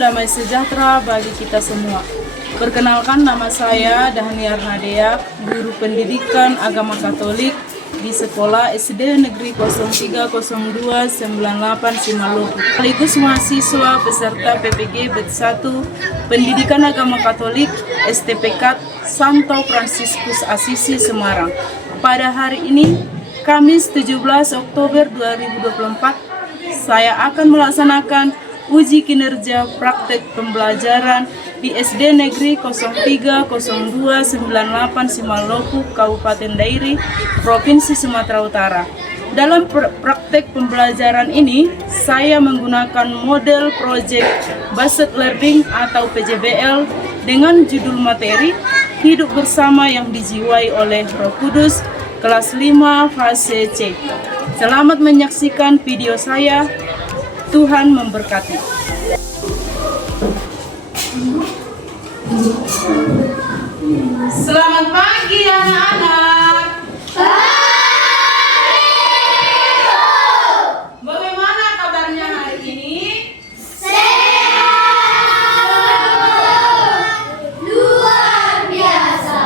damai sejahtera bagi kita semua. Perkenalkan, nama saya Dahniar Nadia, guru pendidikan agama Katolik di Sekolah SD Negeri 030298 Simaloku. Sekaligus mahasiswa peserta PPG Bet 1 Pendidikan Agama Katolik STPK Santo Fransiskus Asisi Semarang. Pada hari ini, Kamis 17 Oktober 2024, saya akan melaksanakan uji kinerja praktek pembelajaran di SD Negeri 030298 Simaloku, Kabupaten Dairi, Provinsi Sumatera Utara. Dalam praktek pembelajaran ini, saya menggunakan model Project Based Learning atau PJBL dengan judul materi Hidup Bersama yang dijiwai oleh Roh Kudus, kelas 5 fase C. Selamat menyaksikan video saya. Tuhan memberkati. Selamat pagi anak-anak. Bagaimana kabarnya hari ini? Sehat, luar biasa.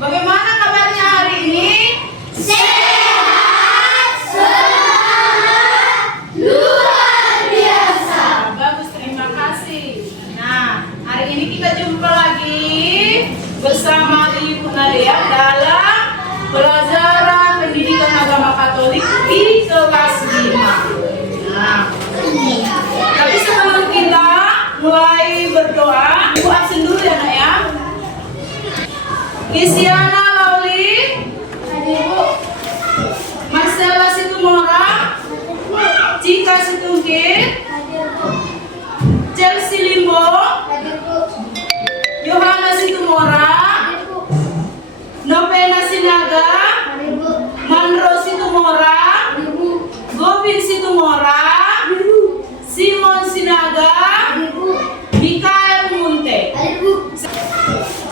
Bagaimana kabarnya hari ini? Sehat, semangat, luar biasa. Bagus, terima kasih. Nah, hari ini kita jumpa lagi bersama Ibu Nadia dalam pelajaran pendidikan agama Katolik di kelas 5. Nah, tapi sebelum kita mulai berdoa, Ibu absen dulu ya nak ya. Lisiana Lauli, Marcella Situmora, Cika Situngkit, Chelsea Limbo, Yohana Situmora, Novena Sinaga, Mandro Situmora, Gopin Situmora, Simon Sinaga, Mikael Munte,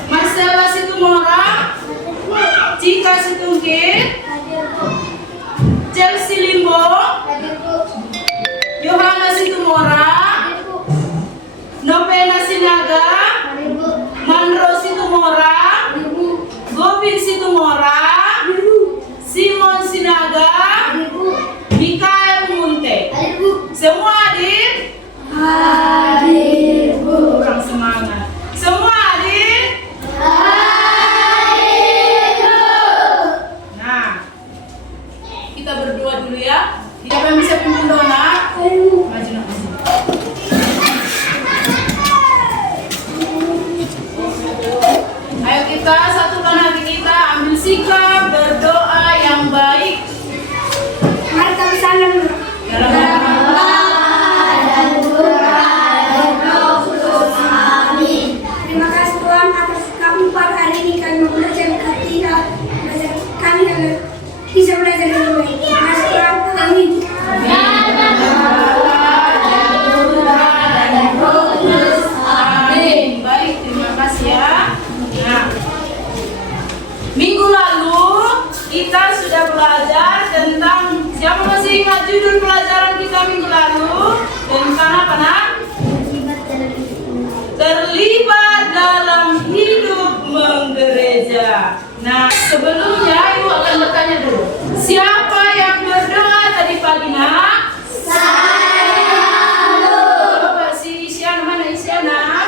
Marcella Situmora, Cika Situngkit, Chelsea Limbo, Yohana Situmora, Novena Sinaga, Mandro Situmora, Gopin Situmora, Simon Sinaga, Mikael Munte. Semua hadir? Hadir, Bu. Kurang semangat. Semua hadir? Hadir, Bu. Nah, kita berdoa dulu ya. Siapa yang bisa pimpin doa nak? Maju nak, maju. Ayo kita satukan hati kita, ambil sikap berdoa yang baik. Mari kita bersama dulu. Dalam nama Dan Putra dan Roh Kudus. Amin. Terima kasih Tuhan atas kami pada hari ini kami belajar kami agar bisa belajar dengan baik. Terima kasih Tuhan. Amin. Amin. Baik, terima kasih ya. Nah, minggu lalu kita sudah belajar tentang, siapa masih ingat judul pelajaran kita minggu lalu? Tentang apa nak? Terlibat dalam hidup menggereja. Nah, sebelumnya Ibu akan bertanya dulu. Siapa yang berdoa tadi pagi nak? Coba si Isyana, mana Isyana?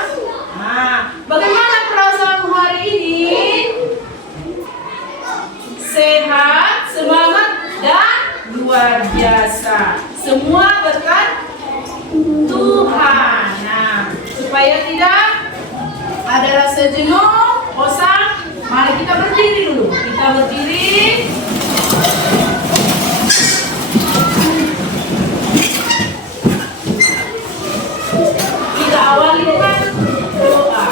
Nah, bagaimana perasaanmu hari ini? Sehat, semangat, dan luar biasa. Semua berkat Tuhan. Nah, supaya tidak ada rasa jenuh, bosan, mari kita berdiri dulu. Kita berdiri. Kita awali dengan doa.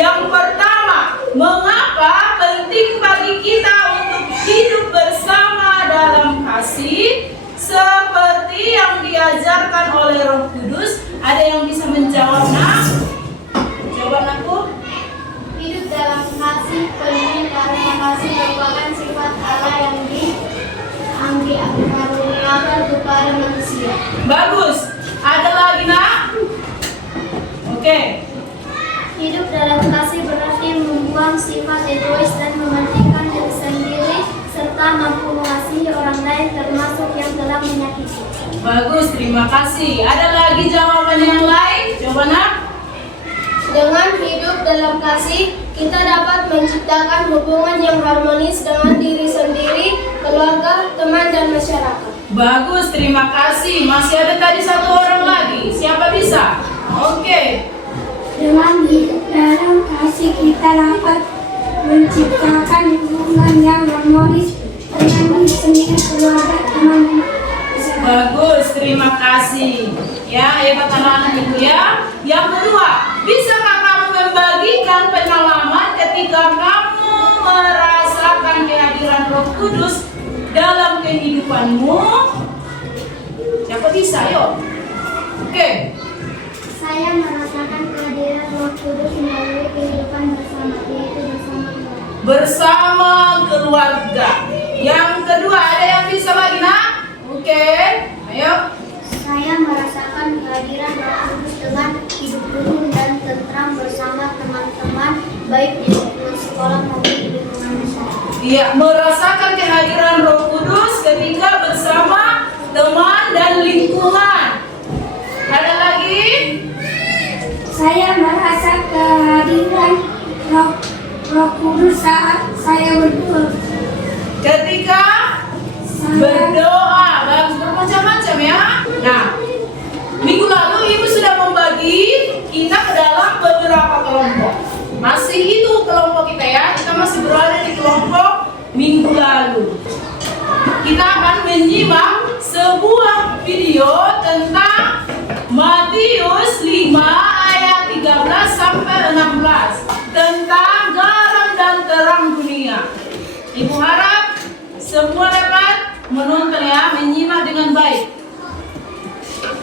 Yang pertama, mengapa penting bagi kita untuk hidup bersama dalam kasih seperti yang diajarkan oleh Roh Kudus? Ada yang bisa menjawab, nak? Jawab aku. Hidup dalam kasih penuh karena kasih merupakan sifat Allah yang dikaruniakan kepada manusia. Bagus. Ada lagi, nak? Oke. Hidup dalam kasih berarti membuang sifat egois dan mementingkan diri sendiri serta mampu mengasihi orang lain termasuk yang telah menyakiti. Bagus, terima kasih. Ada lagi jawaban yang lain? Coba, nak. Dengan hidup dalam kasih, kita dapat menciptakan hubungan yang harmonis dengan diri sendiri, keluarga, teman, dan masyarakat. Bagus, terima kasih. Masih ada tadi satu orang lagi. Siapa bisa? Oke. Dengan hidup dalam kasih kita dapat menciptakan hubungan yang harmonis dengan diri sendiri, keluarga, teman, dan masyarakat. Bagus, terima kasih. Ya, hebat anak-anak ibu ya. Yang kedua, bisakah kamu membagikan pengalaman ketika kamu merasakan kehadiran Roh Kudus dalam kehidupanmu? Siapa bisa? Yuk. Oke. Saya merasakan kehadiran Roh Kudus melalui kehidupan bersama, yaitu bersama keluarga. Bersama keluarga. Yang kedua, ada yang bisa lagi, nak? Oke. Ayo. Saya merasakan kehadiran Roh Kudus dengan hidup rukun dan tentram bersama teman-teman, baik di lingkungan sekolah maupun di lingkungan masyarakat. Iya, merasakan kehadiran Roh Kudus ketika bersama teman dan lingkungan. Ada lagi? Saya merasa kehadiran Roh Kudus saat saya berdoa. Ketika berdoa, bagus, bermacam-macam ya. Nah, minggu lalu ibu sudah membagi kita ke dalam beberapa kelompok. Masih itu kelompok kita ya. Kita masih berada di kelompok minggu lalu. Kita akan menyimak sebuah video tentang Matius 5 ayat 13 sampai 16 tentang garam dan terang dunia. Ibu harap semua dapat menonton ya, menyimak dengan baik.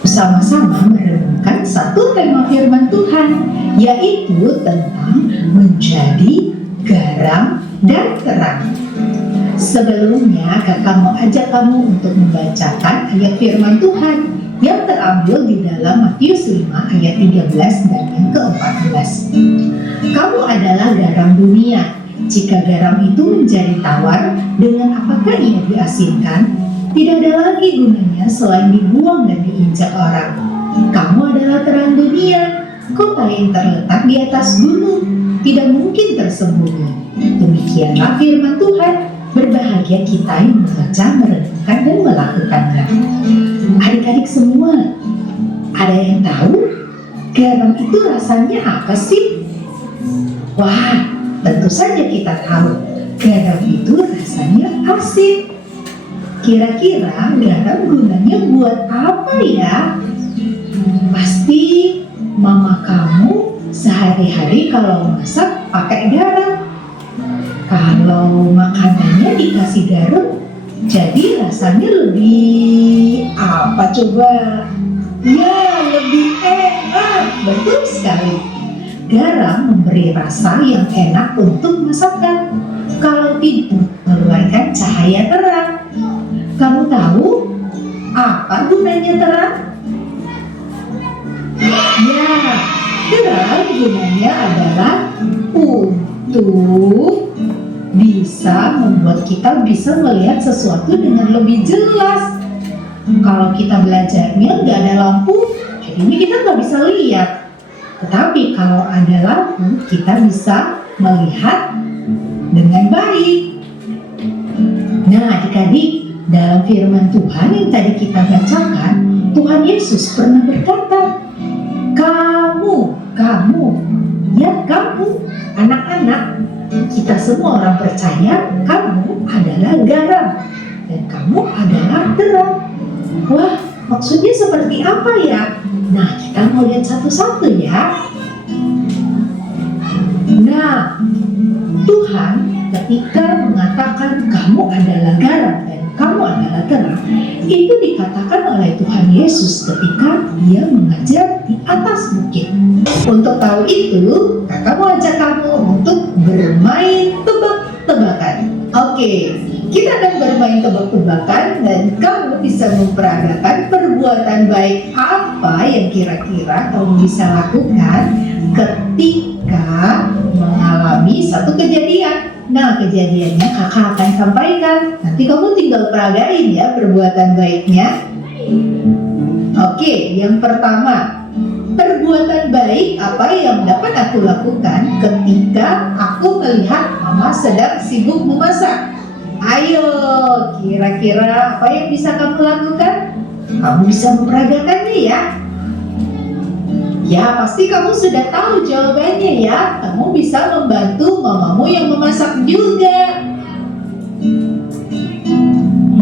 Sama-sama merenungkan satu tema firman Tuhan, yaitu tentang menjadi garam dan terang. Sebelumnya, kakak mau ajak kamu untuk membacakan ayat firman Tuhan yang terambil di dalam Matius 5 ayat 13 dan yang ke-14. Kamu adalah garam dunia. Jika garam itu menjadi tawar, dengan apakah ia diasinkan? Tidak ada lagi gunanya selain dibuang dan diinjak orang. Kamu adalah terang dunia. Kota yang terletak di atas gunung tidak mungkin tersembunyi. Demikianlah firman Tuhan. Berbahagia kita yang membaca, merenungkan, dan melakukannya. Adik-adik semua, ada yang tahu garam itu rasanya apa sih? Wah, tentu saja kita tahu garam itu rasanya asin. Kira-kira garam gunanya buat apa ya? Pasti mama kamu sehari-hari kalau masak pakai garam. Kalau makanannya dikasih garam, jadi rasanya lebih apa coba? Ya, lebih enak. Betul sekali. Garam memberi rasa yang enak untuk masakan. Kalau tidak, mengeluarkan cahaya terang. Kamu tahu apa gunanya terang? Ya, terang gunanya adalah untuk bisa membuat kita bisa melihat sesuatu dengan lebih jelas. Kalau kita belajarnya nggak ada lampu, jadinya kita nggak bisa lihat. Tetapi kalau ada lampu, kita bisa melihat dengan baik. Nah, adik-adik, dalam firman Tuhan yang tadi kita bacakan, Tuhan Yesus pernah berkata, kamu, anak-anak, kita semua orang percaya, kamu adalah garam dan kamu adalah terang. Wah, maksudnya seperti apa ya? Nah, kita mau lihat satu-satu ya. Nah, Tuhan ketika mengatakan kamu adalah garam dan kamu adalah terang, itu dikatakan oleh Tuhan Yesus ketika dia mengajar di atas bukit. Untuk tahu itu, kakak mau ajak kamu untuk bermain tebak-tebakan. Oke, kita akan bermain tebak-tebakan dan kamu bisa memperagakan perbuatan baik apa yang kira-kira kamu bisa lakukan ketika mengalami satu kejadian. Nah, kejadiannya kakak akan sampaikan. Nanti kamu tinggal peragain ya perbuatan baiknya. Oke, yang pertama, perbuatan baik apa yang dapat aku lakukan ketika aku melihat mama sedang sibuk memasak? Ayo, kira-kira apa yang bisa kamu lakukan? Kamu bisa memperagakannya ya. Ya, pasti kamu sudah tahu jawabannya ya. Kamu bisa membantu mamamu yang memasak juga.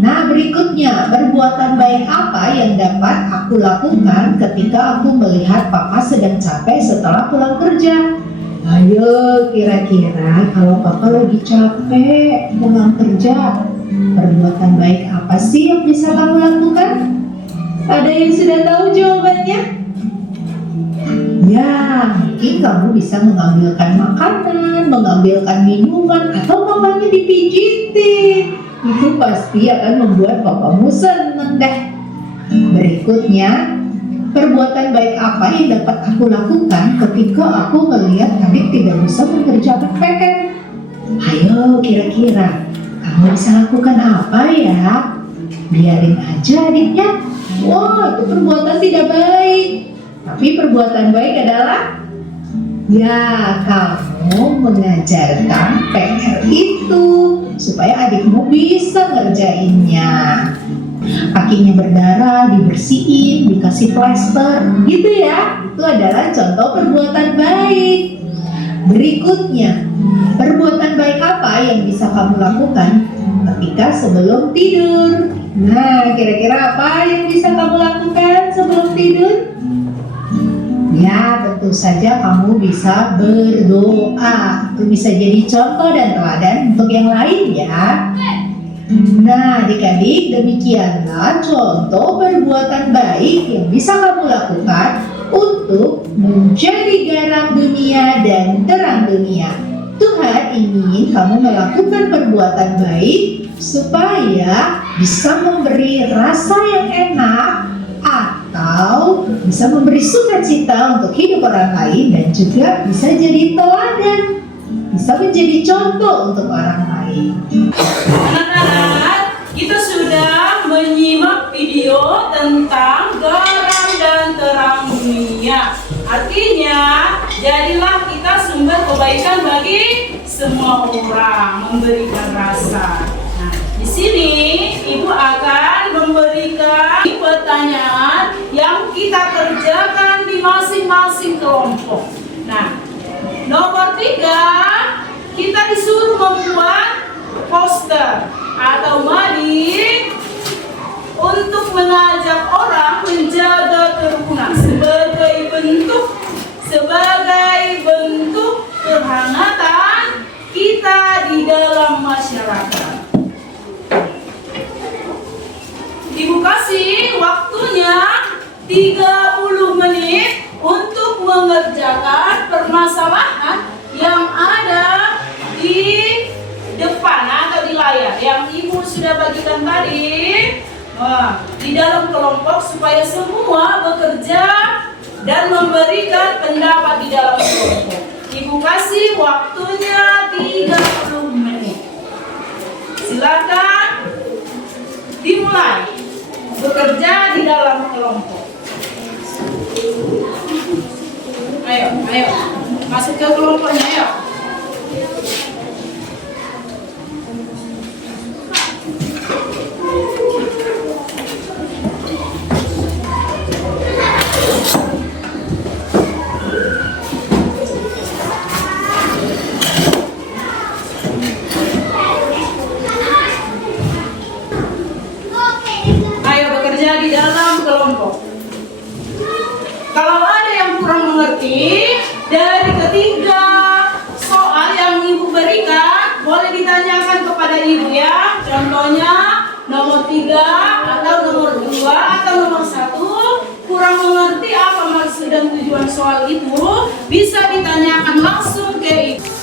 Nah, berikutnya, perbuatan baik apa yang dapat aku lakukan ketika aku melihat papa sedang capek setelah pulang kerja? Ayo, kira-kira kalau papa lagi capek pulang kerja, perbuatan baik apa sih yang bisa kamu lakukan? Ada yang sudah tahu jawabannya? Ya, mungkin kamu bisa mengambilkan makanan, mengambilkan minuman, atau mamanya dipijitin. Itu pasti akan membuat papamu senang deh. Berikutnya, perbuatan baik apa yang dapat aku lakukan ketika aku melihat adik tidak bisa mengerjakan PR? Ayo, kira-kira kamu bisa lakukan apa ya? Biarin aja adiknya. Wah, itu perbuatan tidak baik. Tapi perbuatan baik adalah ya kamu mengajarkan PR itu supaya adikmu bisa ngerjainnya. Kakinya berdarah, dibersihin, dikasih plester, gitu ya. Itu adalah contoh perbuatan baik. Berikutnya, perbuatan baik apa yang bisa kamu lakukan ketika sebelum tidur? Nah, kira-kira apa yang bisa kamu lakukan sebelum tidur? Ya, tentu saja kamu bisa berdoa. Itu bisa jadi contoh dan teladan untuk yang lain ya. Nah, adik-adik, demikianlah contoh perbuatan baik yang bisa kamu lakukan untuk menjadi garam dunia dan terang dunia. Tuhan ingin kamu melakukan perbuatan baik supaya bisa memberi rasa yang enak atau bisa memberi sukacita untuk hidup orang lain dan juga bisa jadi teladan, bisa menjadi contoh untuk orang lain. Anak-anak, kita sudah menyimak video tentang garam dan terang dunia. Artinya, jadilah kita sumber kebaikan bagi semua orang, memberikan rasa. Nah, di sini Ibu akan memberikan pertanyaan yang kita kerjakan di masing-masing kelompok. Nah, nomor 3, kita disuruh membuat poster atau mading untuk mengajak orang menjaga kerukunan sebagai bentuk kehangatan kita di dalam masyarakat. Ibu kasih waktunya 30 menit untuk mengerjakan permasalahan yang ada di depan atau di layar yang Ibu sudah bagikan tadi di dalam kelompok supaya semua bekerja dan memberikan pendapat di dalam kelompok. Ibu kasih waktunya 30 menit. Silakan dimulai bekerja di dalam kelompok. Ayo, masuk ke kelompoknya, ayo. Di dalam kelompok. Kalau ada yang kurang mengerti dari ketiga soal soal itu bisa ditanyakan langsung ke ibu.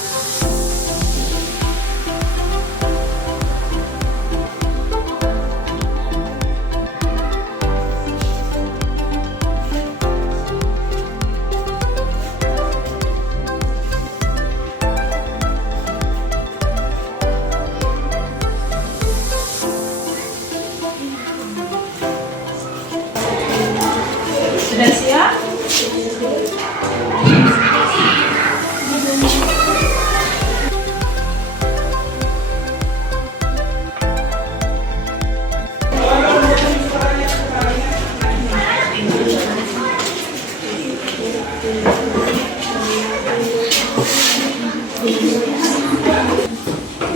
Sudah siap?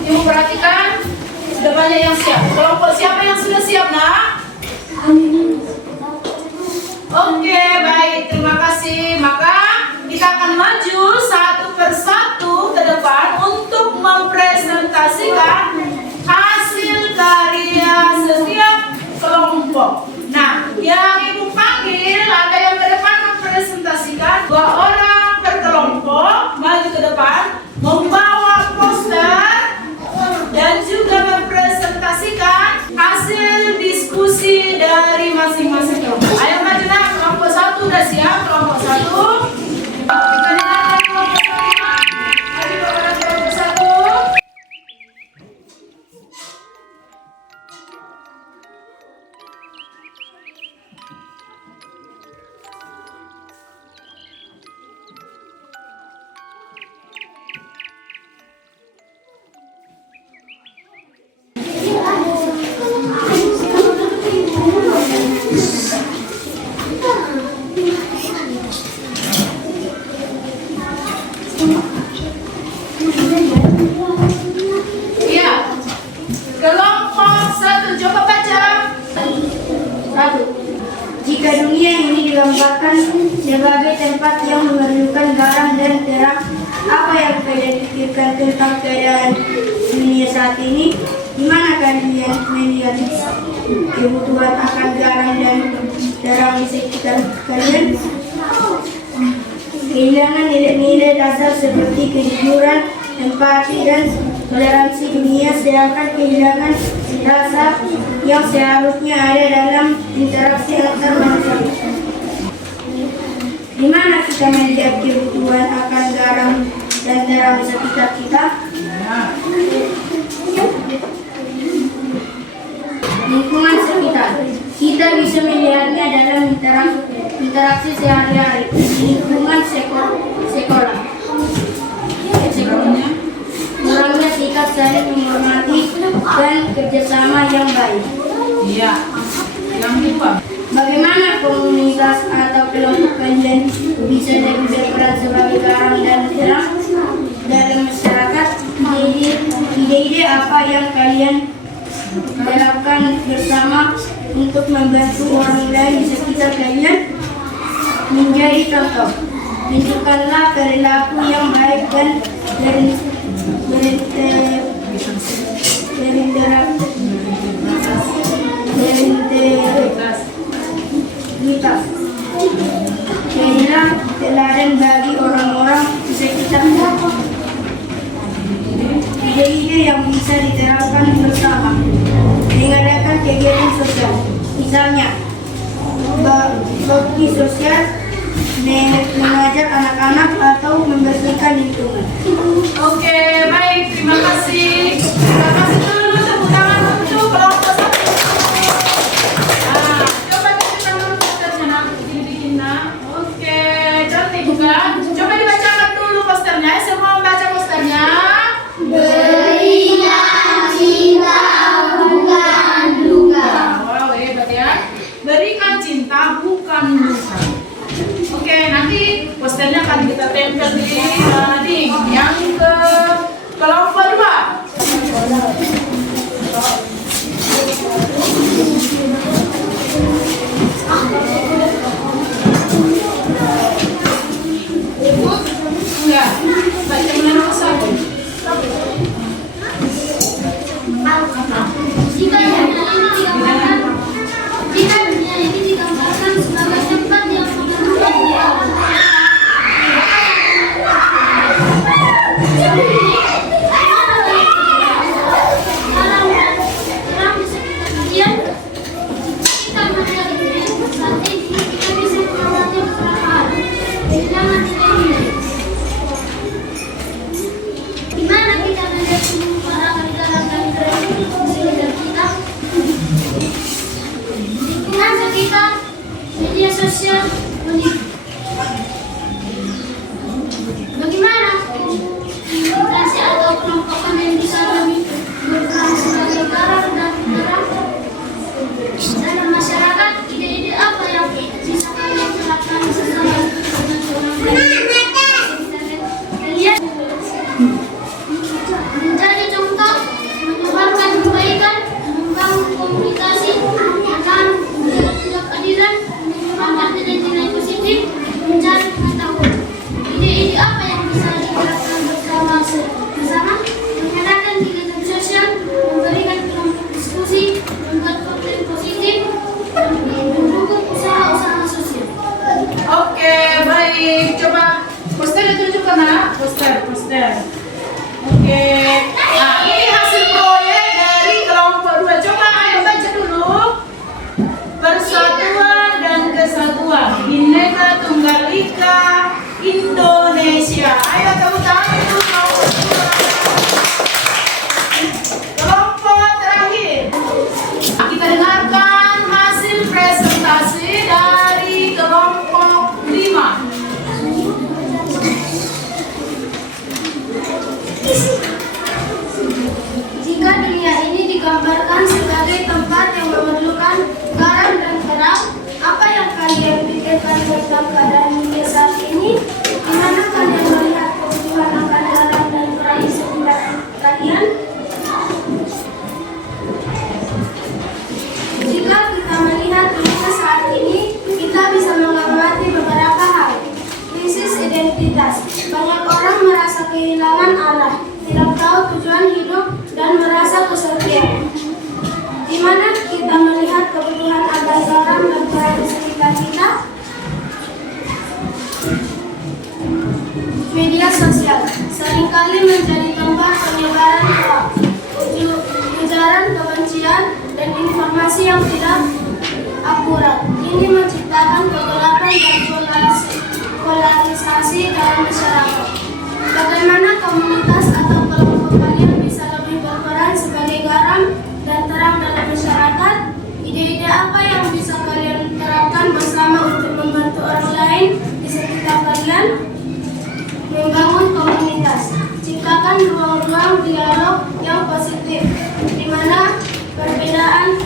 Ibu perhatikan, sudah banyak yang siap. Kelompok siapa yang sudah siap, nak? Oke, baik, terima kasih. Maka kita akan maju satu persatu ke depan untuk mempresentasikan hasil karya setiap kelompok. Nah, yang ibu panggil ada yang ke depan mempresentasikan, 2 orang per kelompok maju ke depan membawa poster dan juga mempresentasikan hasil diskusi dari masing-masing kelompok. Ayo maju, nak. Kelompok 1 udah siap. Kelompok 1. Kita dengarkan kelompok 1. Maju kepada kelompok 1. Iya. Kelompok 1 coba baca. 1. Jika dunia ini digambarkan sebagai tempat yang memerlukan garam dan terang, apa yang kalian pikirkan tentang keadaan dunia saat ini? Di mana kalian melihat kebutuhan akan garam dan terang di sekitar kalian? Kehilangan nilai-nilai dasar seperti kejujuran, empati, dan toleransi dunia, sedangkan kehilangan rasa yang seharusnya ada dalam interaksi antar manusia. Di mana kita melihat kebutuhan akan garam dan terang di sekitar kita? Lingkungan sekitar. Kita bisa melihatnya dalam interaksi sehari-hari. Lingkungan sekolah. Kurangnya sikap saling menghormati dan kerjasama yang baik. Iya. Yang kedua. Bagaimana komunitas atau kelompok kalian bisa lebih berperan sebagai garam dan terang dalam masyarakat? Ide-ide apa yang kalian terapkan bersama untuk membantu orang lain di sekitar kalian? Menjadi contoh. Tunjukkanlah perilaku yang baik dan berintegritas. Jadilah teladan bagi orang-orang di sekitarmu. Ide-ide yang bisa diterapkan bersama. Mengadakan kegiatan sosial, misalnya bakti sosial, mengajar anak-anak atau membersihkan lingkungan. Oke, baik, terima kasih. Terima kasih dulu, tepuk tangan untuk kelompok 1. Nah, coba kita dulu posternya, nak. Bikin, nak. Oke, cantik bukan? Coba dibacakan dulu posternya. Semua membaca posternya. Berikan cinta bukan duka. Wow, hebat ya. Berikan cinta bukan duka. Oke, nanti posternya akan kita tempel di dinding. Media sosial bagaimana komunikasi atau kelompokan yang bisa lebih berperan sebagai garang dan penggerak dalam masyarakat? Ide-ide apa yang bisa kalian terapkan bersama dengan orang lain? Kalian menjadi contoh, menyebarkan kebaikan, membangun komunikasi, dan menjaga keadilan, menyuarakan nilai-nilai positif, mencari pengetahuan. Ide-ide apa yang bisa diterapkan bersama? Mengadakan kegiatan sosial, memberikan kelompok diskusi, membuat konten positif, dan mendukung usaha-usaha sosial. Oke, baik. Coba poster ditunjukkan, nak. Poster. Oke. Nah, ini hasil proyek dari kelompok 2. Coba ayo baca dulu. Persatuan dan Kesatuan, Bhinneka Tunggal Ika Indonesia. Ayo tepuk tangan untuk kelompok 2. Kelompok terakhir. Kita dengarkan hasil presentasi dari kelompok 5. Jika dunia ini digambarkan sebagai tempat yang memerlukan garam dan terang, apa yang kalian pikirkan tentang keadaan dunia saat ini? Di mana kalian melihat kebutuhan akan garam dan terang di sekitar kalian? Jika kita melihat dunia saat ini, kita bisa mengamati beberapa hal. Krisis identitas. Banyak orang merasa kehilangan arah, tidak tahu tujuan hidup, dan merasa kesepian. Di mana kita melihat kebutuhan agar garam dan terang di sekitar kita? Media sosial seringkali menjadi tempat penyebaran hoax, ujaran kebencian, dan informasi yang tidak akurat. Ini menciptakan kegelapan dan polarisasi dalam masyarakat. Bagaimana komunitas atau kelompok kalian bisa lebih berperan sebagai garam dan terang dalam masyarakat? Ide-ide apa yang bisa kalian terapkan bersama untuk membantu orang lain di sekitar kalian? Membangun komunitas. Ciptakan ruang-ruang dialog yang positif, di mana perbedaan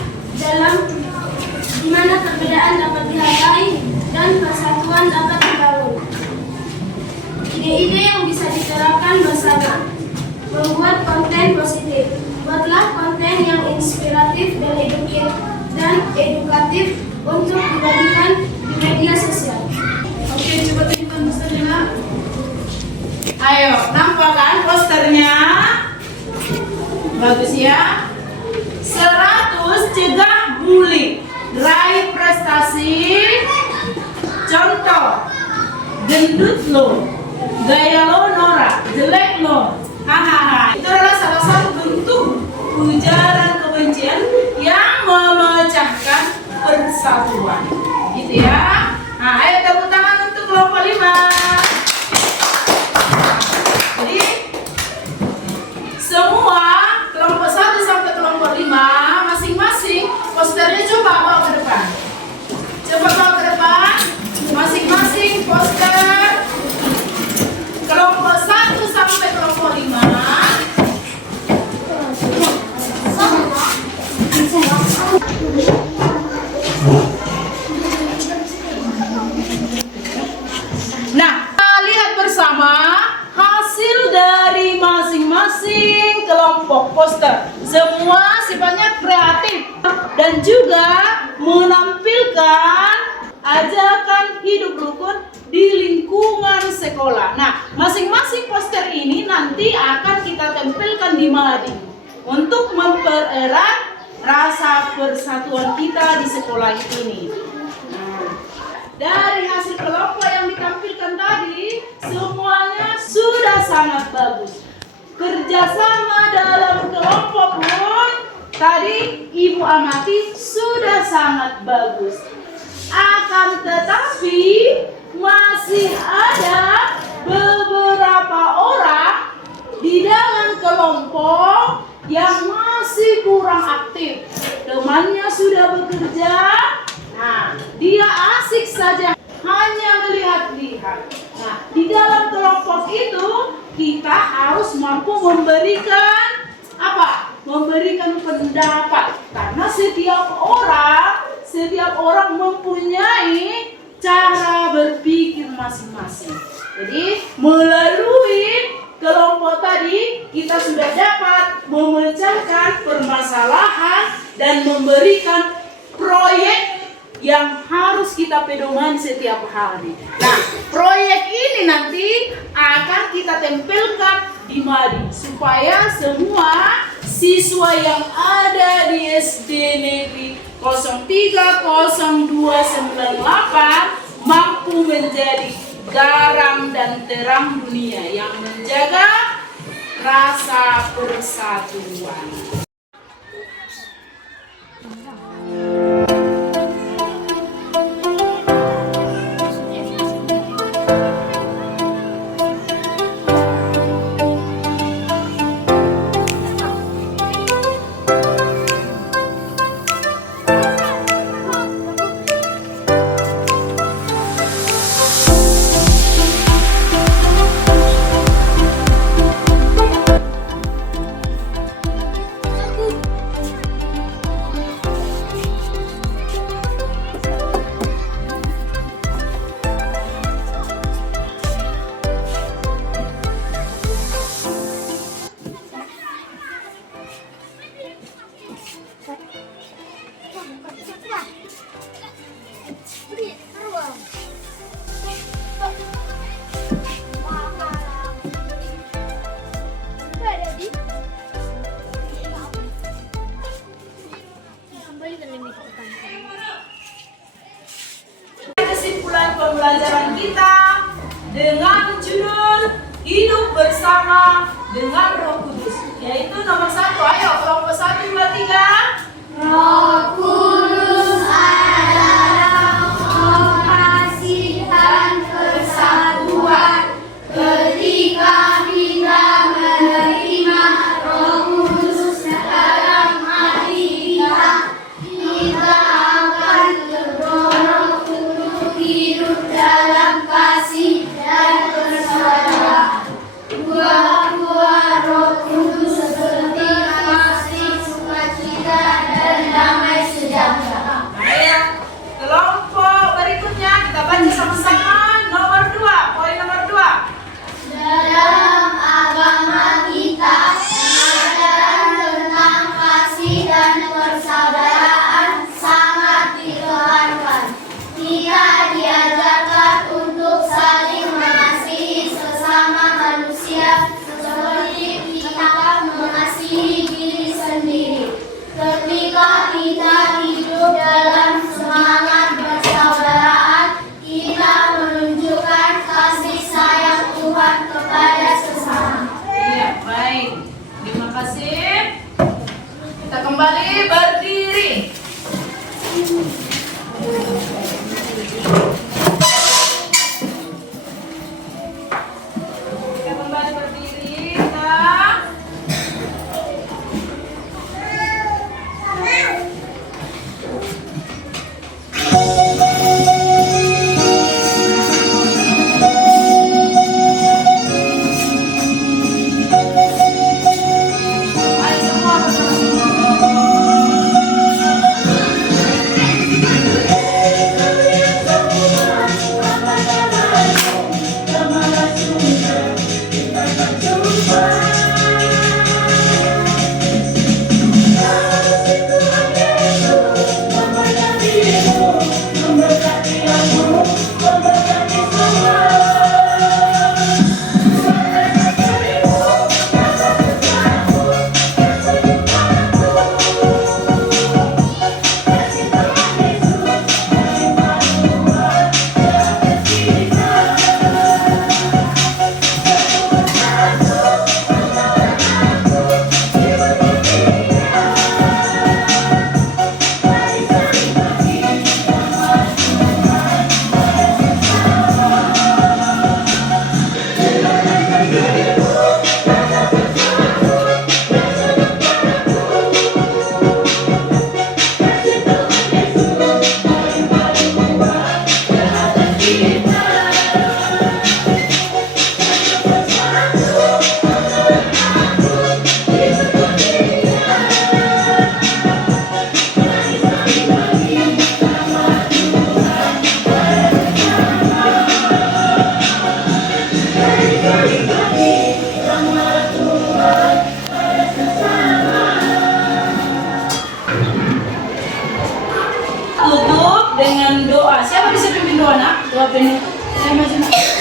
dapat dihargai dan persatuan dapat dibangun. Ide-ide yang bisa diterapkan bersama. Membuat konten positif. Buatlah konten yang inspiratif dan edukatif untuk dibagikan di media sosial. Oke, coba tunjukkan posternya. Ayo, nampak kan posternya? Bagus ya. 100 cegah bully, raih prestasi. Contoh, gendut lo, gaya lo norak, jelek lo, hahaha. Itu adalah salah satu bentuk ujaran kebencian yang memecahkan persatuan, gitu ya. Nah, ayo tepuk tangan untuk kelompok 5. Jadi semua kelompok 1 sampai kelompok 5 masing-masing posternya coba bawa ke depan. Coba bawa ke depan. Masing-masing poster kelompok 1 sampai kelompok 5. Nah, kita lihat bersama hasil dari masing-masing kelompok poster. Semua sifatnya kreatif dan juga menampilkan ajakan hidup rukun di lingkungan sekolah. Nah, masing-masing poster ini nanti akan kita tempelkan di mading untuk mempererat rasa persatuan kita di sekolah ini. dari hasil kelompok yang ditampilkan tadi, semuanya sudah sangat bagus. Kerjasama dalam kelompok pun tadi Ibu amati sudah sangat bagus. Akan tetapi masih ada beberapa orang di dalam kelompok yang masih kurang aktif. Temannya sudah bekerja, nah dia asik saja hanya melihat-lihat. Nah, di dalam kelompok itu kita harus mampu memberikan apa? Memberikan pendapat. Karena setiap orang mempunyai cara berpikir masing-masing. Jadi, melalui kelompok tadi kita sudah dapat memecahkan permasalahan dan memberikan proyek yang harus kita pedoman setiap hari. Nah, proyek ini nanti akan kita tempelkan di Madi supaya semua siswa yang ada di SD Negeri 030298 mampu menjadi garam dan terang dunia yang menjaga rasa persatuan. Kesimpulan pembelajaran kita dengan judul Hidup Bersama dengan Roh Kudus, yaitu nomor 1. Ayo kelompok 1, 2, 3. Roh Kudus adalah kasih dan persatuan. Ketika kita menerima Roh Kudus dalam hati kita akan terdorong untuk hidup dalam kasih dan persaudaraan. Buah-buah Roh Kudus seperti kasih, sukacita, dan damai sejahtera. Baik, kelompok berikutnya kita baca sama-sama nomor 2. Poin nomor 2. Dalam agama kita, ajaran tentang kasih dan persaudaraan sangat ditekankan. Kita diajarkan untuk saling mengasihi sesama manusia seperti kita mengasihi diri sendiri. Ketika kita hidup dalam semangat persaudaraan, kita menunjukkan kasih sayang Tuhan kepada sesama. Iya, baik. Terima kasih. Kita kembali berdiri. Kita kembali berdiri. Ayo semua bersama. penuh. Saya maju.